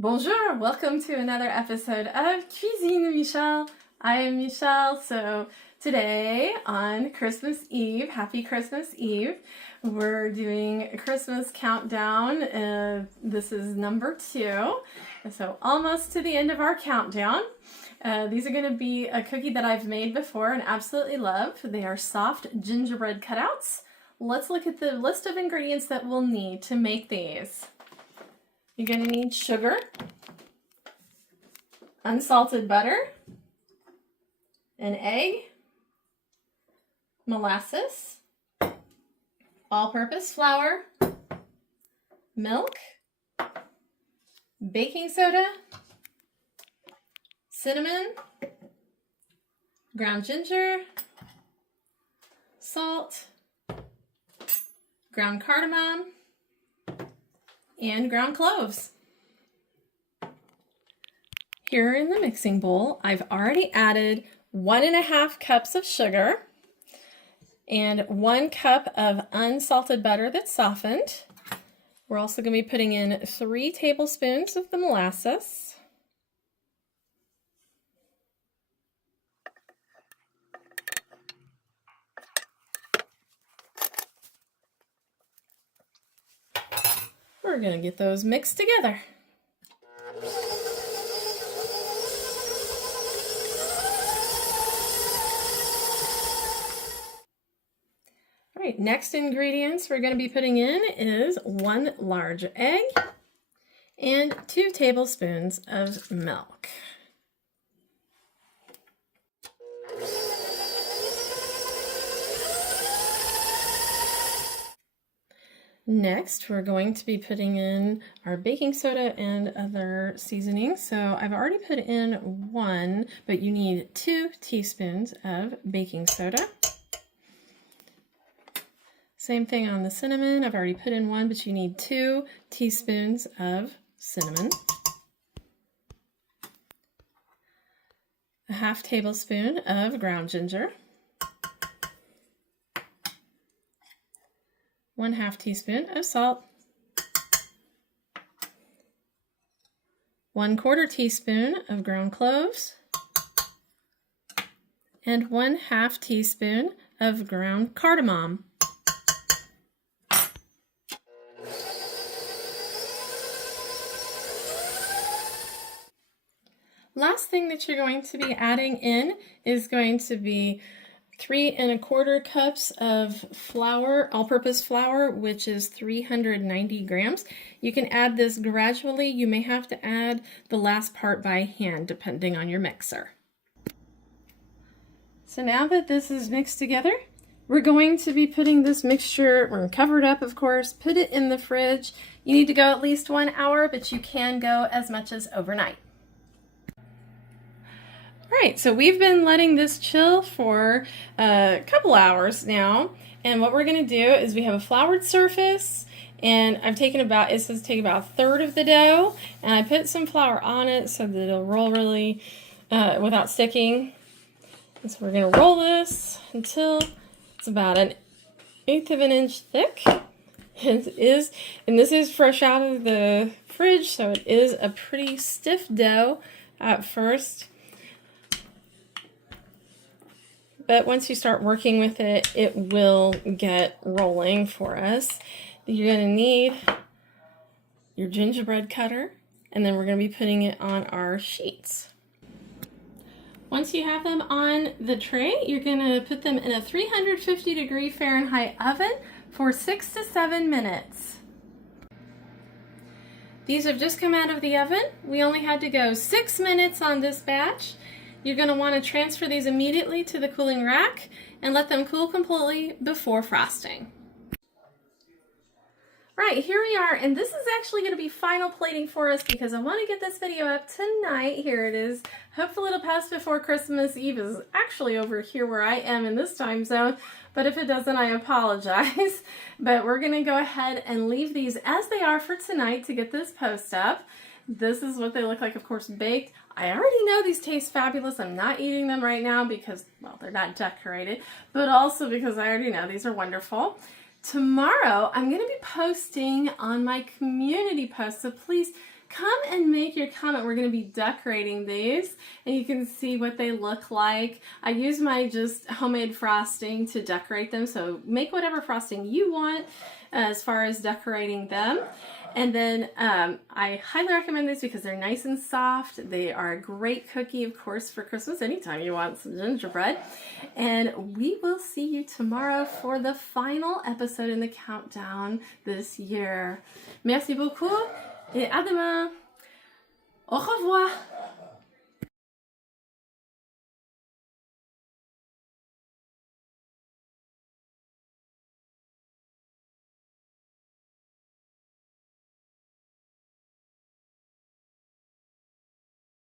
Bonjour, welcome to another episode of Cuisine Michelle. I am Michelle. So today on Christmas Eve, happy Christmas Eve, we're doing a Christmas countdown. This is number 2, so almost to the end of our countdown. These are going to be a cookie that I've made before and absolutely love. They are soft gingerbread cutouts. Let's look at the list of ingredients that we'll need to make these. You're going to need sugar, unsalted butter, an egg, molasses, all-purpose flour, milk, baking soda, cinnamon, ground ginger, salt, ground cardamom, and ground cloves. Here in the mixing bowl, I've already added 1.5 cups of sugar and 1 cup of unsalted butter that's softened. We're also going to be putting in 3 tablespoons of the molasses. We're going to get those mixed together. All right, next ingredients we're going to be putting in is 1 large egg and 2 tablespoons of milk. Next, we're going to be putting in our baking soda and other seasonings. So I've already put in 1, but you need 2 teaspoons of baking soda. Same thing on the cinnamon. I've already put in 1, but you need 2 teaspoons of cinnamon. A 1/2 tablespoon of ground ginger. 1/2 teaspoon of salt, 1/4 teaspoon of ground cloves, and 1/2 teaspoon of ground cardamom. Last thing that you're going to be adding in is going to be 3¼ cups of flour, all-purpose flour, which is 390 grams. You can add this gradually. You may have to add the last part by hand, depending on your mixer. So now that this is mixed together, we're going to be putting this mixture, we're going to cover it up, of course, put it in the fridge. You need to go at least 1 hour, but you can go as much as overnight. All right, so we've been letting this chill for a couple hours now, and what we're going to do is we have a floured surface, and I've taken about, it says take about 1/3 of the dough, and I put some flour on it so that it'll roll really without sticking. And so we're going to roll this until it's about 1/8 of an inch thick. It is, and this is fresh out of the fridge, so it is a pretty stiff dough at first. But once you start working with it, it will get rolling for us. You're going to need your gingerbread cutter, and then we're going to be putting it on our sheets. Once you have them on the tray, you're going to put them in a 350-degree Fahrenheit oven for 6 to 7 minutes. These have just come out of the oven. We only had to go 6 minutes on this batch. You're going to want to transfer these immediately to the cooling rack and let them cool completely before frosting. Right, here we are, and this is actually going to be final plating for us because I want to get this video up tonight. Here it is. Hopefully it'll pass before Christmas Eve is actually over here where I am in this time zone, but if it doesn't, I apologize. But we're going to go ahead and leave these as they are for tonight to get this post up. This is what they look like, of course, baked. I already know these taste fabulous. I'm not eating them right now because, well, they're not decorated, but also because I already know these are wonderful. Tomorrow, I'm going to be posting on my community post, so please come and make your comment. We're going to be decorating these, and you can see what they look like. I use my just homemade frosting to decorate them, so make whatever frosting you want as far as decorating them. And then I highly recommend these because they're nice and soft. They are a great cookie, of course, for Christmas, anytime you want some gingerbread. And we will see you tomorrow for the final episode in the countdown this year. Merci beaucoup et à demain. Au revoir.